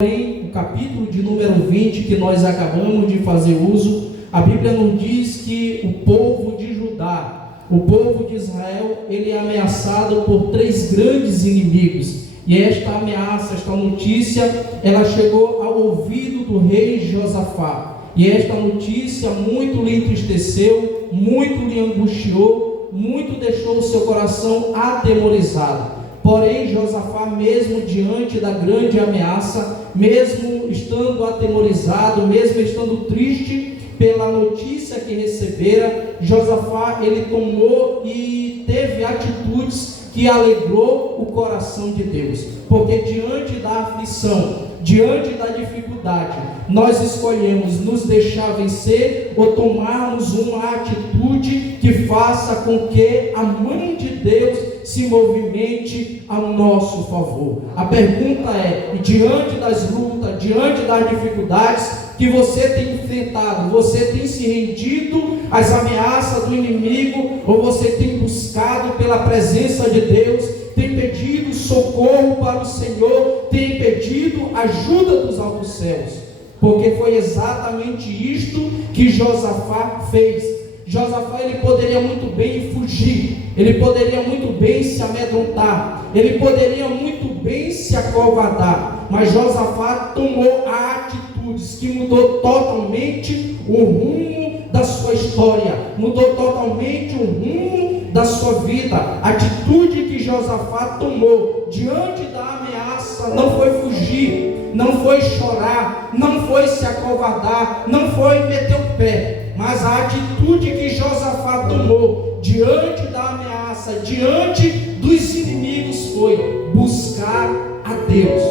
O capítulo de número 20 que nós acabamos de fazer uso, a Bíblia nos diz que o povo de Judá, o povo de Israel, ele é ameaçado por três grandes inimigos. E esta ameaça, esta notícia, ela chegou ao ouvido do rei Josafá. E esta notícia muito lhe entristeceu, muito lhe angustiou, muito deixou o seu coração atemorizado. Porém, Josafá, mesmo diante da grande ameaça, mesmo estando atemorizado, mesmo estando triste pela notícia que recebera, Josafá, ele tomou e teve atitudes que alegrou o coração de Deus. Porque diante da aflição, diante da dificuldade, nós escolhemos nos deixar vencer ou tomarmos uma atitude que faça com que a mãe de Deus se movimente ao nosso favor. A pergunta é: diante das lutas, diante das dificuldades que você tem enfrentado, você tem se rendido às ameaças do inimigo, ou você tem buscado pela presença de Deus, tem pedido socorro para o Senhor, tem pedido ajuda dos altos céus? Porque foi exatamente isto que Josafá fez. Josafá, ele poderia muito bem fugir, ele poderia muito bem se amedrontar, ele poderia muito bem se acovardar, mas Josafá tomou atitudes que mudou totalmente o rumo da sua história, mudou totalmente o rumo da sua vida. A atitude que Josafá tomou diante da ameaça não foi fugir, não foi chorar, não foi se acovardar, não foi meter o pé, mas a atitude que Josafá tomou diante da ameaça, diante dos inimigos, foi buscar a Deus.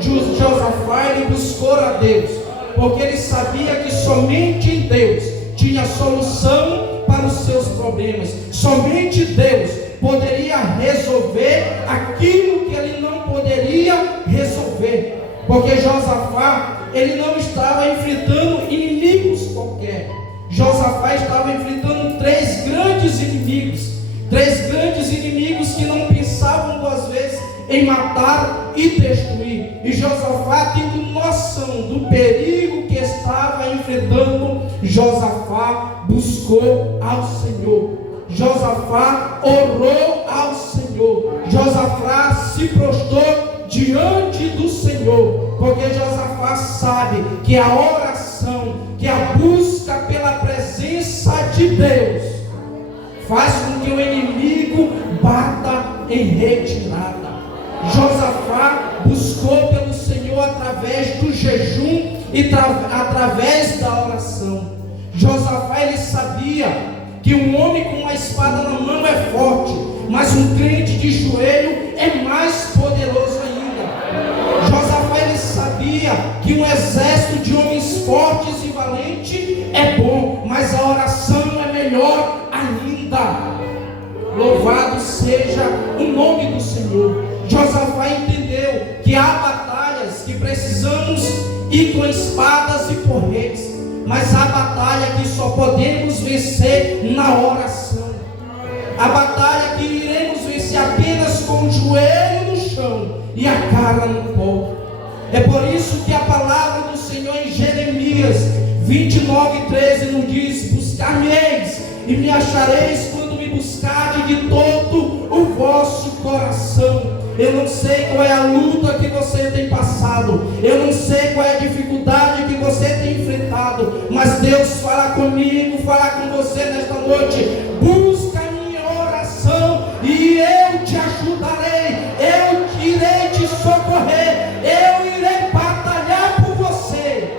Josafá, ele buscou a Deus, porque ele sabia que somente em Deus tinha solução para os seus problemas. Somente Deus poderia resolver aquilo que ele não poderia resolver. Porque Josafá, ele não estava enfrentando inimigos qualquer. Josafá estava enfrentando três grandes inimigos que não pensavam duas vezes em matar e destruir. E Josafá, tendo noção do perigo que estava enfrentando, Josafá buscou ao Senhor. Josafá orou ao Senhor. Josafá se prostrou diante do Senhor, porque Josafá sabe que a oração, que a busca pela presença de Deus faz com que o inimigo bata em retirada. Josafá buscou pelo Senhor através do jejum e através da oração. Josafá, ele sabia que um homem com uma espada na mão é forte, mas um crente de joelho é mais poderoso ainda. Josafá, ele sabia que um exército de homens fortes e valentes é bom, mas a oração é melhor ainda. Louvado seja o nome do Senhor. Josafá entendeu que há batalhas que precisamos ir com espadas e porretes, mas há batalha que só podemos vencer na oração. A batalha que iremos vencer apenas com o joelho no chão e a cara no pó. É por isso que a palavra do Senhor em Jeremias 29:13 nos diz: buscar-me-eis e me achareis quando me buscardes de todo o vosso coração. Eu não sei qual é a luta que você tem passado, eu não sei qual é a dificuldade que você tem enfrentado, mas Deus fala comigo, fala com você nesta noite: busca a minha oração e eu te ajudarei, eu irei te socorrer, eu irei batalhar por você.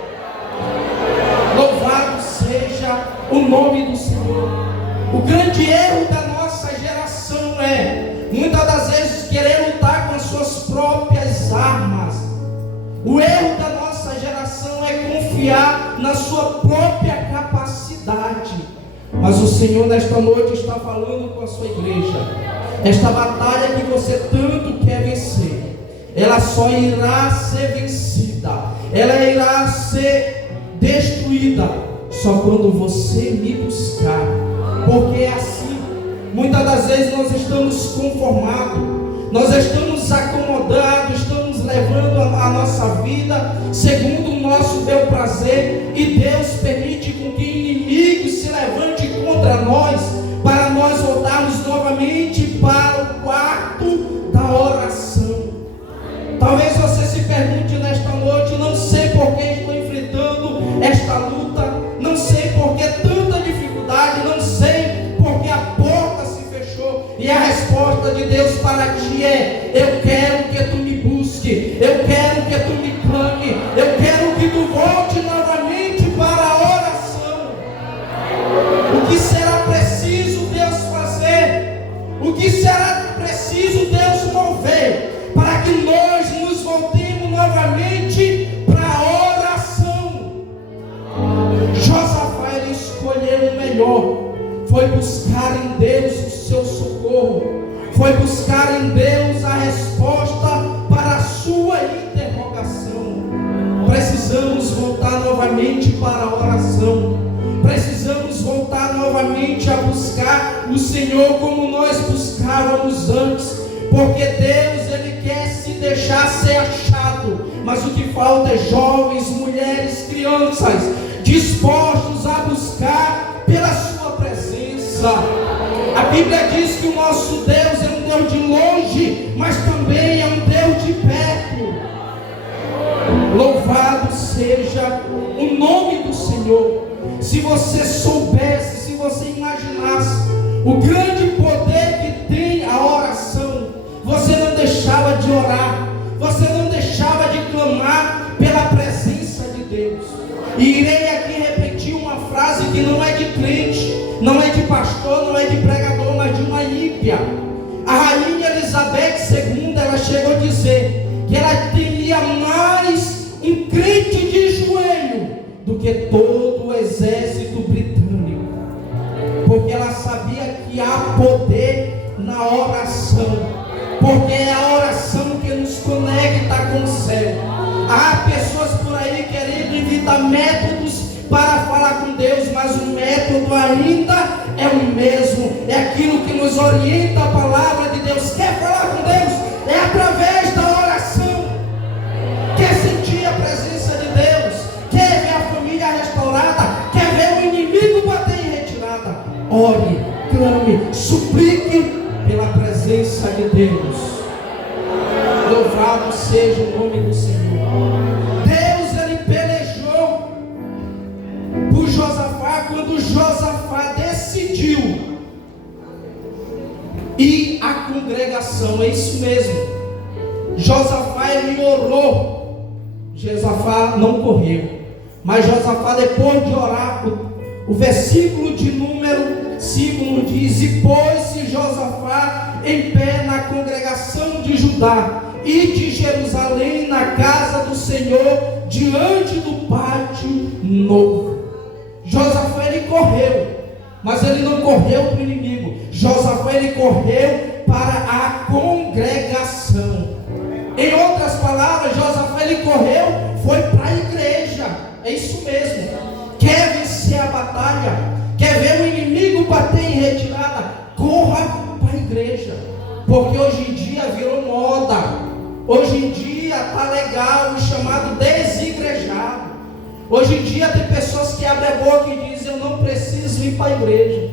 Louvado seja o nome do Senhor. O grande erro da nossa geração é, muitas das vezes, querer lutar com as suas próprias armas. O erro da nossa geração é confiar na sua própria capacidade. Mas o Senhor nesta noite está falando com a sua igreja: esta batalha que você tanto quer vencer, ela só irá ser vencida, ela irá ser destruída só quando você me buscar. Porque é assim. Muitas das vezes nós estamos conformados, nós estamos acomodados, estamos levando a nossa vida segundo o nosso bel prazer, e Deus permite com que inimigos se levante contra nós, para nós voltarmos novamente para o quarto da oração. Talvez você se pergunte nesta noite: não sei por que estou enfrentando esta luta, não sei por que tanta dificuldade, não sei por que a porta se fechou. E a resposta de Deus para ti é: eu quero que tu me busque, eu quero que tu me clame, eu quero que tu volte novamente para a oração. O que será preciso Deus fazer? O que será preciso Deus mover para que nós nos voltemos novamente para a oração? Josafá, ele escolheu o melhor, foi buscar em Deus o seu socorro, foi buscar em Deus a resposta para a sua interrogação. Precisamos voltar novamente para a oração, precisamos voltar novamente a buscar o Senhor como nós buscávamos antes, porque Deus, ele quer se deixar ser achado, mas o que falta é jovens, mulheres, crianças dispostos a buscar pela sua presença. A Bíblia diz que o nosso Deus é um Deus de longe, mas também é um Deus de perto. Louvado seja o nome do Senhor. Se você soubesse, se você imaginasse o grande poder que tem a oração, você não deixava de orar, você não deixava de clamar pela presença de Deus. E irei aqui repetir uma frase que não é de crente, não é de pastor, não é de pregador, mas de uma ímpia. A rainha Elizabeth II, ela chegou a dizer que ela temia mais um crente de joelho do que todo o exército britânico, porque ela sabia que há poder na oração, porque é a oração que nos conecta com o céu. Há pessoas por aí querendo inventar métodos para falar com Deus, mas o método ainda é o mesmo, é aquilo que nos orienta a palavra de Deus. Quer falar com Deus? É através da oração. Quer sentir a presença de Deus? Quer ver a família restaurada? Quer ver o inimigo bater em retirada? Ore, clame, suplique pela presença de Deus. Louvado seja o nome do Senhor. Deus, ele pelejou por Josafá quando Josafá decidiu ir à congregação. É isso mesmo. Josafá, ele orou. Josafá não correu, mas Josafá, depois de orar, o versículo de número 5 diz: e pôs-se Josafá em pé na congregação de Judá e de Jerusalém, na casa do Senhor, diante do pátio novo. Josafá, ele correu, mas ele não correu para o inimigo. Josafá, ele correu para a congregação. Em outras palavras, Josafá, ele correu, foi para a igreja. É isso mesmo. Quer vencer a batalha? Quer ver o inimigo bater em retirada? Corra para a igreja, porque hoje em dia virou moda. Hoje em dia está legal o chamado desigrejado. Hoje em dia tem pessoas que abrem a boca e dizem: eu não preciso ir para a igreja,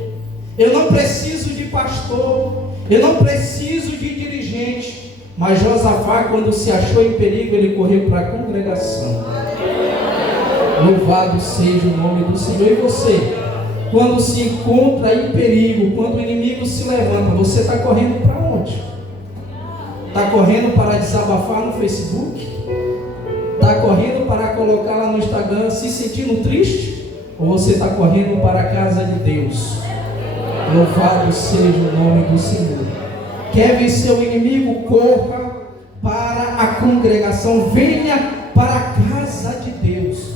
eu não preciso de pastor, eu não preciso de dirigente. Mas Josafá, quando se achou em perigo, ele correu para a congregação. Louvado seja o nome do Senhor. E você, quando se encontra em perigo, quando o inimigo se levanta, você está correndo para onde? Está correndo para desabafar no Facebook? Está correndo para colocar lá no Instagram se sentindo triste? Ou você está correndo para a casa de Deus? Louvado seja o nome do Senhor. Quer vencer o inimigo? Corra para a congregação, venha para a casa de Deus.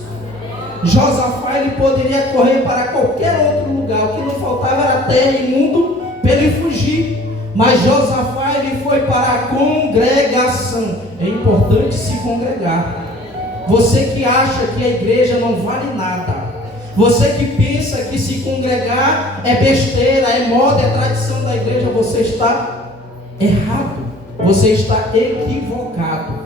Josafá, ele poderia correr para qualquer outro lugar, o que não faltava era terra e mundo para ele fugir, mas Josafá, ele foi para a congregação. É importante se congregar. Você que acha que a igreja não vale nada, você que pensa que se congregar é besteira, é moda, é tradição da igreja, você está errado, você está equivocado.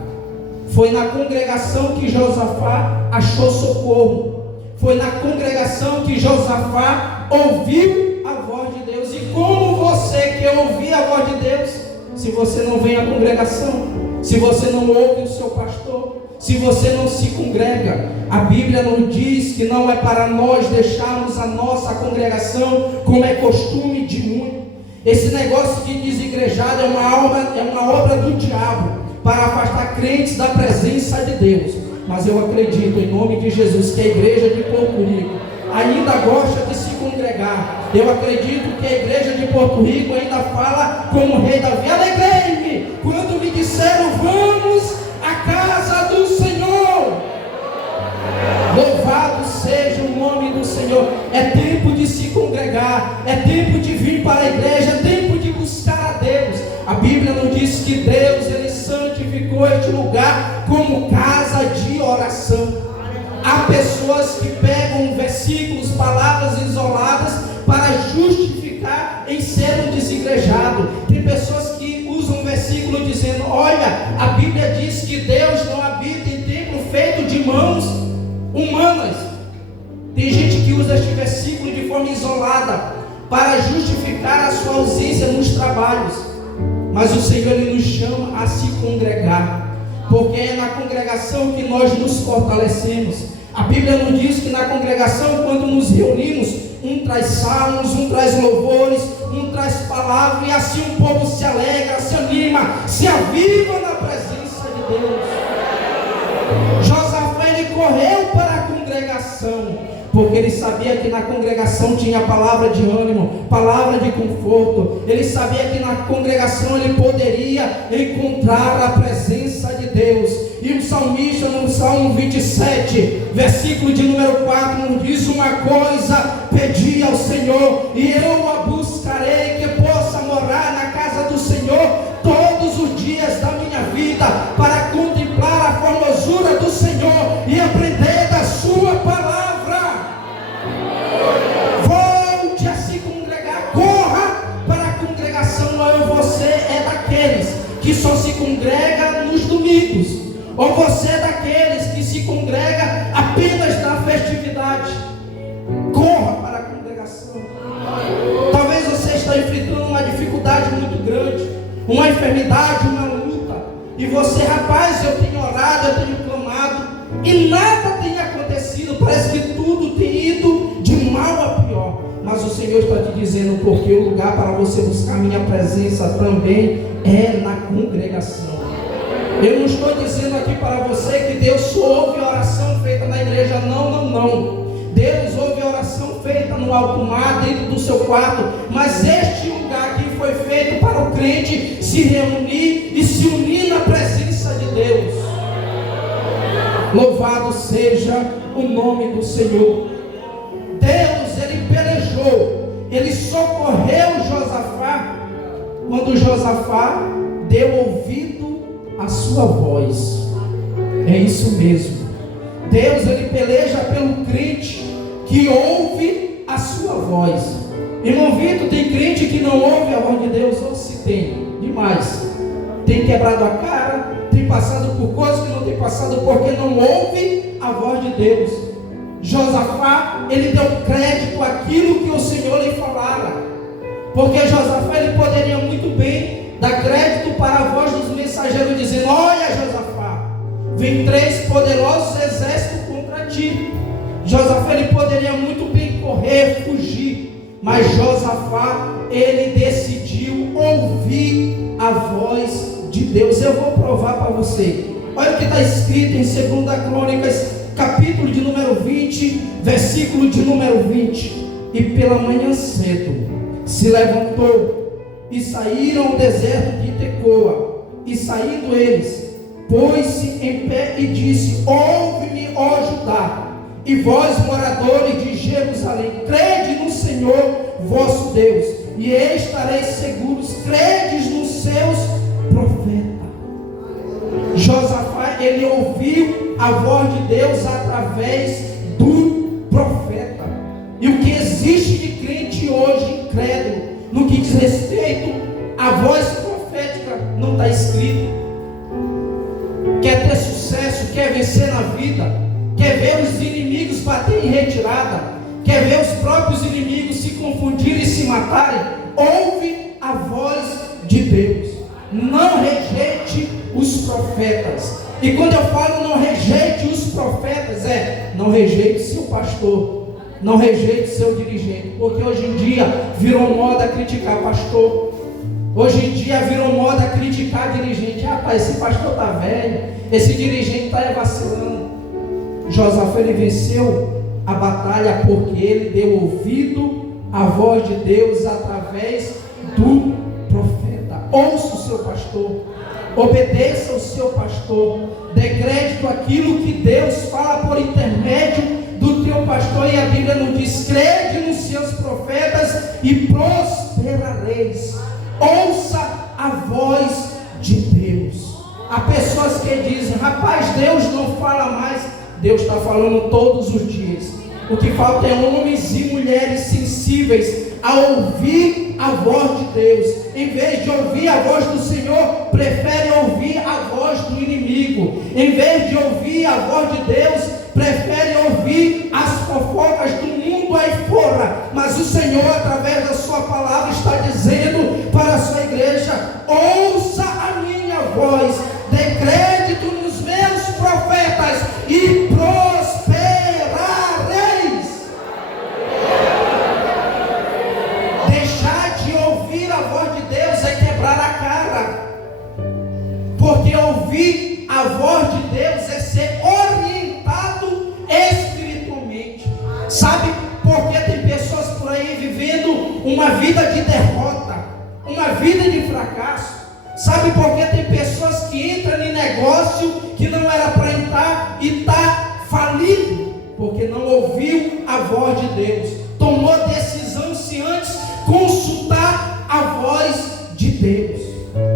Foi na congregação que Josafá achou socorro. Foi na congregação que Josafá ouviu a voz de Deus. E como você quer ouvir a voz de Deus, se você não vem à congregação, se você não ouve o seu pastor, se você não se congrega? A Bíblia nos diz que não é para nós deixarmos a nossa congregação, como é costume de muitos. Esse negócio de desigrejado é uma obra do diabo, para afastar crentes da presença de Deus. Mas eu acredito, em nome de Jesus, que a igreja de Porto Rico ainda gosta de se congregar. Eu acredito que a igreja de Porto Rico ainda fala como o rei Davi: alegrei-me quando me disseram, vamos à casa do Senhor. Louvado seja o nome do Senhor. É tempo de se congregar, é tempo de vir para a igreja, é tempo de buscar a Deus. A Bíblia nos diz que Deus, Ele santificou este lugar como casa de oração. Há pessoas que pegam versículos, palavras isoladas para justificar em ser um desigrejado. Tem pessoas que usam um versículo dizendo: olha, a Bíblia diz que Deus não habita em templo feito de mãos humanas. Tem gente que usa este versículo de forma isolada para justificar a sua ausência nos trabalhos. Mas o Senhor, Ele nos chama a se congregar, porque é na congregação que nós nos fortalecemos. A Bíblia nos diz que na congregação, quando nos reunimos, um traz salmos, um traz louvores, um traz palavra, e assim o povo se alegra, se anima, se aviva na presença de Deus. Josafá, ele correu para a congregação, porque ele sabia que na congregação tinha palavra de ânimo, palavra de conforto. Ele sabia que na congregação ele poderia encontrar a presença de Deus. E o salmista, no Salmo 27, versículo de número 4, nos diz: uma coisa pedi ao Senhor, e eu a buscarei, que possa morar na casa do Senhor todos os dias da minha vida, para contemplar a formosura do Senhor e aprender da sua palavra. Volte a se congregar, corra para a congregação. Ou você é daqueles que só se congrega nos domingos, ou você é daqueles que se congrega apenas na festividade. Corra para a congregação. Talvez você está enfrentando uma dificuldade muito grande, uma enfermidade, uma luta, e você: rapaz, eu tenho orado, eu tenho clamado, e nada tem acontecido, parece que tudo tem ido de mal a pior. Mas o Senhor está te dizendo: porque o lugar para você buscar minha presença também é na congregação. Eu não estou dizendo aqui para você que Deus só ouve a oração feita na igreja. Não. Deus ouve a oração feita no alto mar, dentro do seu quarto. Mas este lugar aqui foi feito para o crente se reunir e se unir na presença de Deus. Louvado seja o nome do Senhor. Deus, Ele pelejou, Ele socorreu Josafá, quando Josafá deu ouvido à sua voz. É isso mesmo. Deus, Ele peleja pelo crente que ouve a sua voz. Irmão Vitor, tem crente que não ouve a voz de Deus? Ou se tem? Demais. Tem quebrado a cara, tem passado por coisas que não tem passado, porque não ouve a voz de Deus. Josafá, ele deu crédito àquilo que o Senhor lhe falara, porque Josafá, ele poderia muito bem dar crédito para a voz dos mensageiros, dizendo: olha, Josafá, vem 3 poderosos exércitos contra ti. Josafá, ele poderia muito bem correr, fugir, mas Josafá, ele decidiu ouvir a voz de Deus. Eu vou provar para você. Olha o que está escrito em 2 Crônicas, capítulo de número 20, versículo de número 20. E pela manhã cedo se levantou e saíram ao deserto de Tecoa. E saindo eles, pôs-se em pé e disse: ouve-me, ó Judá, e vós, moradores de Jerusalém, crede no Senhor vosso Deus, e estareis seguros. Credes nos seus profetas. Josafá, ele ouviu a voz de Deus através do profeta. E o que existe de crente hoje, incrédulo, no que diz respeito à voz profética, não está escrito. Quer ter sucesso? quer vencer na vida, quer ver os inimigos bater em retirada, quer ver os próprios inimigos se confundirem e se matarem, ouve a voz de Deus. Não rejeite os profetas. E quando eu falo não rejeite os profetas, não rejeite seu pastor, não rejeite seu dirigente, porque hoje em dia virou moda criticar pastor, hoje em dia virou moda criticar dirigente. Rapaz, esse pastor está velho, esse dirigente está vacilando. Josafá, ele venceu a batalha porque ele deu ouvido à voz de Deus através do profeta. Ouça o seu pastor, obedeça o seu pastor, dê crédito àquilo que Deus fala por intermédio do teu pastor. E a Bíblia nos diz: crede nos seus profetas e prosperareis. Ouça a voz de Deus. Há pessoas que dizem: rapaz, Deus não fala mais. Deus está falando todos os dias. O que falta é homens e mulheres sensíveis a ouvir a voz de Deus. Em vez de ouvir a voz do Senhor, prefere ouvir a voz do inimigo. Em vez de ouvir a voz de Deus, prefere ouvir as fofocas do mundo aí fora. Mas o Senhor, através da sua palavra, está dizendo para a sua igreja: ouça a minha voz, dê crédito nos meus profetas e prosperareis. Deixar de ouvir a voz de Deus é quebrar a cara, porque ouvir a voz de Deus é ser orientado espiritualmente. Sabe por que tem pessoas por aí vivendo uma vida de derrota, uma vida de fracasso? Sabe por que tem pessoas que entram em negócio que não era para entrar e está falido? Porque não ouviu a voz de Deus, tomou decisão sem antes consultar a voz de Deus.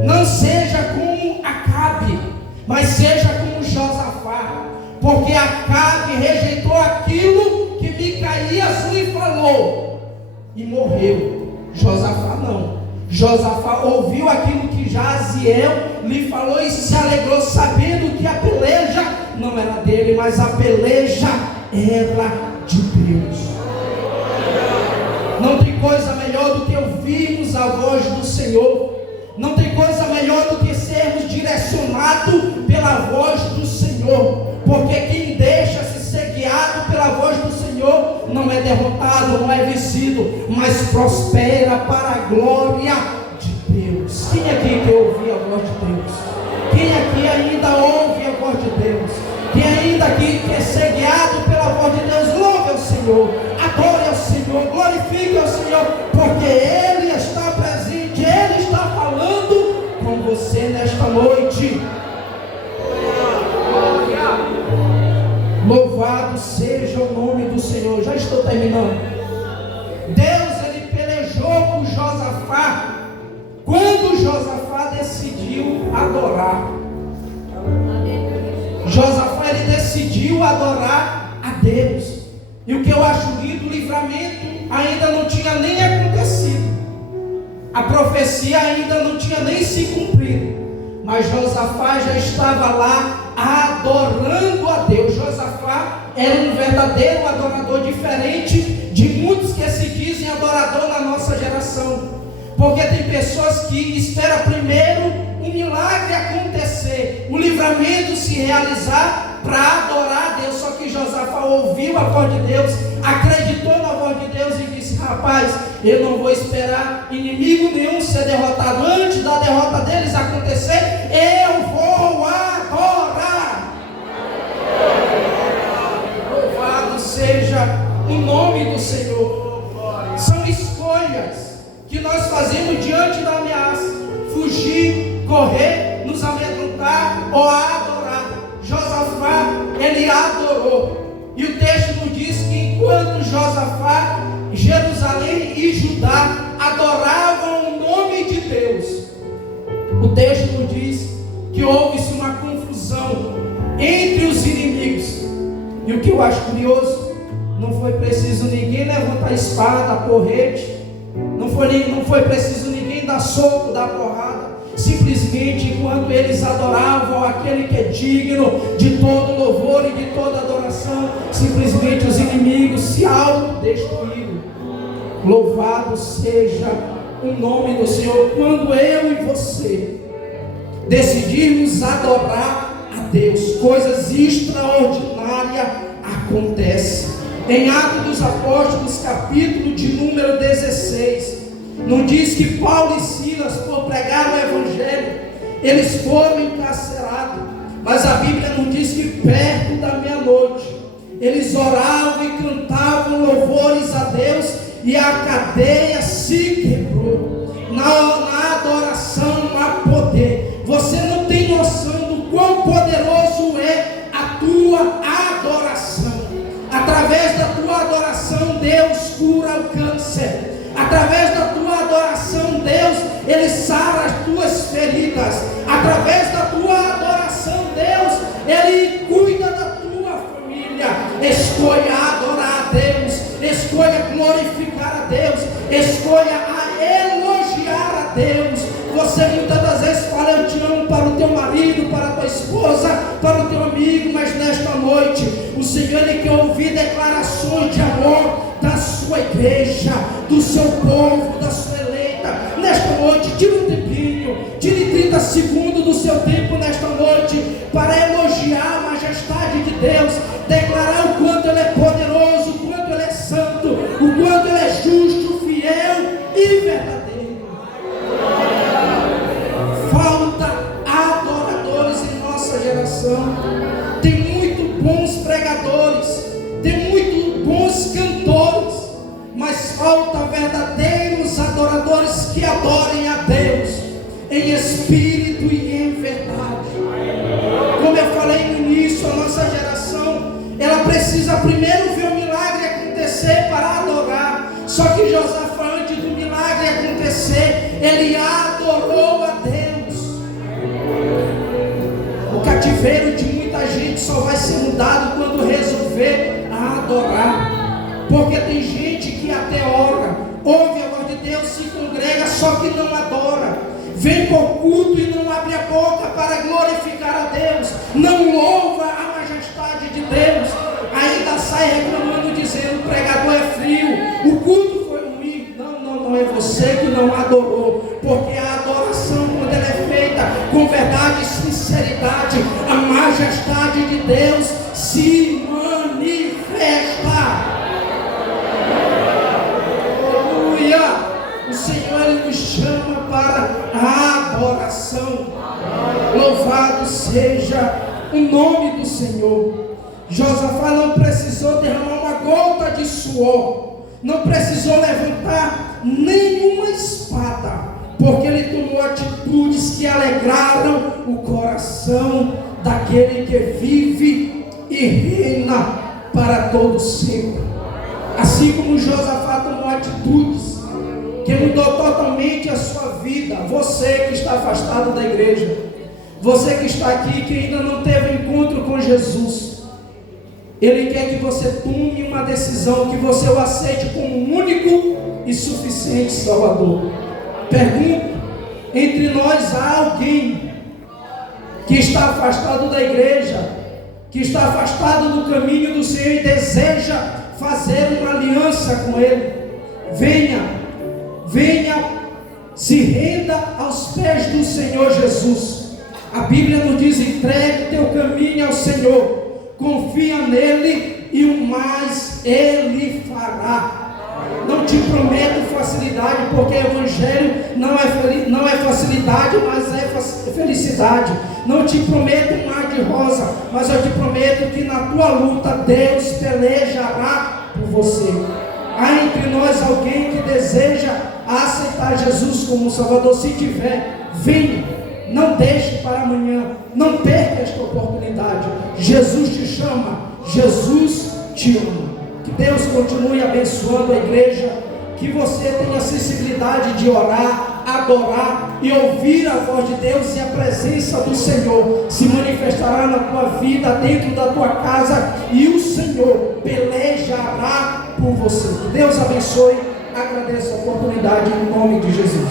Não seja como Acabe, mas seja como Josafá, porque Acabe rejeitou aquilo que Micaías lhe falou e morreu. Josafá não. Josafá ouviu aquilo que Jaziel lhe falou e se alegrou, sabendo que a peleja não era dele, mas a peleja era de Deus. Não tem coisa melhor do que ouvirmos a voz do Senhor. Não tem coisa melhor do que sermos direcionados pela voz do Senhor, porque quem deixa-se ser guiado pela voz do Senhor não é derrotado, não é vencido, mas prospera para a glória de Deus. Quem aqui quer ouvir a voz de Deus? Quem aqui ainda ouve a voz de Deus? Quem ainda aqui quer ser guiado pela voz de Deus? Louve ao Senhor, adore ao Senhor, glorifique ao Senhor, porque Ele está presente, Ele está falando com você nesta noite. Louvado seja o nome do Senhor. Já estou terminando. Deus, ele pelejou com Josafá quando Josafá decidiu adorar. Josafá, ele decidiu adorar a Deus. E o que eu acho lindo, o livramento ainda não tinha nem acontecido, a profecia ainda não tinha nem se cumprido, mas Josafá já estava lá adorando a Deus. Josafá era um verdadeiro adorador, diferente de muitos que se dizem adorador na nossa geração, porque tem pessoas que esperam primeiro um milagre acontecer, o livramento se realizar para adorar a Deus. Só que Josafá ouviu a voz de Deus, acreditou na voz de Deus e disse: rapaz, eu não vou esperar inimigo nenhum ser derrotado. Antes da derrota deles acontecer, eu vou adorar. Louvado seja o nome do Senhor. São escolhas que nós fazemos diante da ameaça: fugir, correr, nos amedrontar ou adorar. Josafá, ele adorou. E o texto nos diz que enquanto Josafá, Jerusalém e Judá adoravam o nome de Deus, o texto nos diz que houve-se uma confusão entre os inimigos. E o que eu acho curioso, não foi preciso ninguém levantar a espada, porrete, não foi preciso ninguém dar soco, dar porrada. Simplesmente enquanto eles adoravam aquele que é digno de todo louvor e de toda adoração, simplesmente os inimigos se autodestruíram. Louvado seja o nome do Senhor. Quando eu e você decidirmos adorar a Deus, coisas extraordinárias acontecem. Em Atos dos Apóstolos, capítulo de número 16, não diz que Paulo e Silas, por pregar o Evangelho, eles foram encarcerados, mas a Bíblia não diz que perto da meia-noite eles oravam e cantavam louvores a Deus, e a cadeia se quebrou. Na adoração há poder. Você não tem noção do quão poderoso é a tua adoração. Através da tua adoração, Deus cura o câncer. Através da tua adoração, Deus, Ele sara as tuas feridas. Através da tua adoração, Deus, Ele cuida da tua família. Escolha adorar a Deus, escolha glorificar a Deus, escolha a elogiar a Deus. Você muitas das vezes fala: eu te amo, para o teu marido, para a tua esposa, para o teu amigo, mas nesta noite o Senhor, Ele quer ouvir declarações de amor da sua igreja, do seu povo, da sua eleita. Nesta noite, tire um tempinho, tire 30 segundos do seu tempo nesta noite para elogiar a majestade de Deus, declarar o quanto Ele é poderoso, o quanto Ele é santo, o quanto Ele é justo, fiel e verdadeiro. Falta adoradores em nossa geração. Tem muito bons pregadores, tem muito bons cantores, mas falta verdadeiros adoradores que adorem a Deus em espírito e em verdade. Como eu falei no início, a nossa geração, ela precisa primeiro ver o milagre acontecer para adorar. Só que Josafá, antes do milagre acontecer, ele adorou a Deus. O cativeiro de muita gente só vai ser mudado quando resolver adorar. Porque tem gente que até ora, ouve a voz de Deus, se congrega, só que não adora. Vem para o culto e não abre a boca para glorificar a Deus, não louva a majestade de Deus, ainda sai reclamando, dizendo: o pregador é frio, o culto foi ruim. Não é você que não adorou, porque a adoração, quando ela é feita com verdade e sinceridade, a majestade de Deus se manifesta. Aleluia! O Senhor, Ele nos chama para a adoração. Louvado seja o nome do Senhor. Josafá não precisou derramar uma gota de suor, não precisou levantar nenhuma espada, porque ele tomou atitudes que alegraram o coração daquele que vive e reina para todo sempre. Assim como Josafá tomou atitudes que mudou totalmente a sua vida. Você que está afastado da igreja, você que está aqui, que ainda não teve encontro com Jesus, Ele quer que você tome uma decisão, que você o aceite como único e suficiente Salvador. Pergunto: entre nós há alguém que está afastado da igreja, que está afastado do caminho do Senhor e deseja fazer uma aliança com Ele? Venha, se renda aos pés do Senhor Jesus. A Bíblia nos diz: entregue teu caminho ao Senhor, confia nele e o mais Ele fará. Não te prometo facilidade, porque o Evangelho não é facilidade, mas é felicidade. Não te prometo um mar de rosa, mas eu te prometo que na tua luta Deus pelejará por você. Há entre nós alguém que deseja aceitar Jesus como Salvador? Se tiver, venha, não deixe para amanhã, não perca esta oportunidade. Jesus te chama, Jesus te ama. Que Deus continue abençoando a igreja, que você tenha sensibilidade de orar, adorar e ouvir a voz de Deus, e a presença do Senhor se manifestará na tua vida, dentro da tua casa, e o Senhor pelejará por você. Que Deus abençoe. Agradeço a oportunidade em nome de Jesus.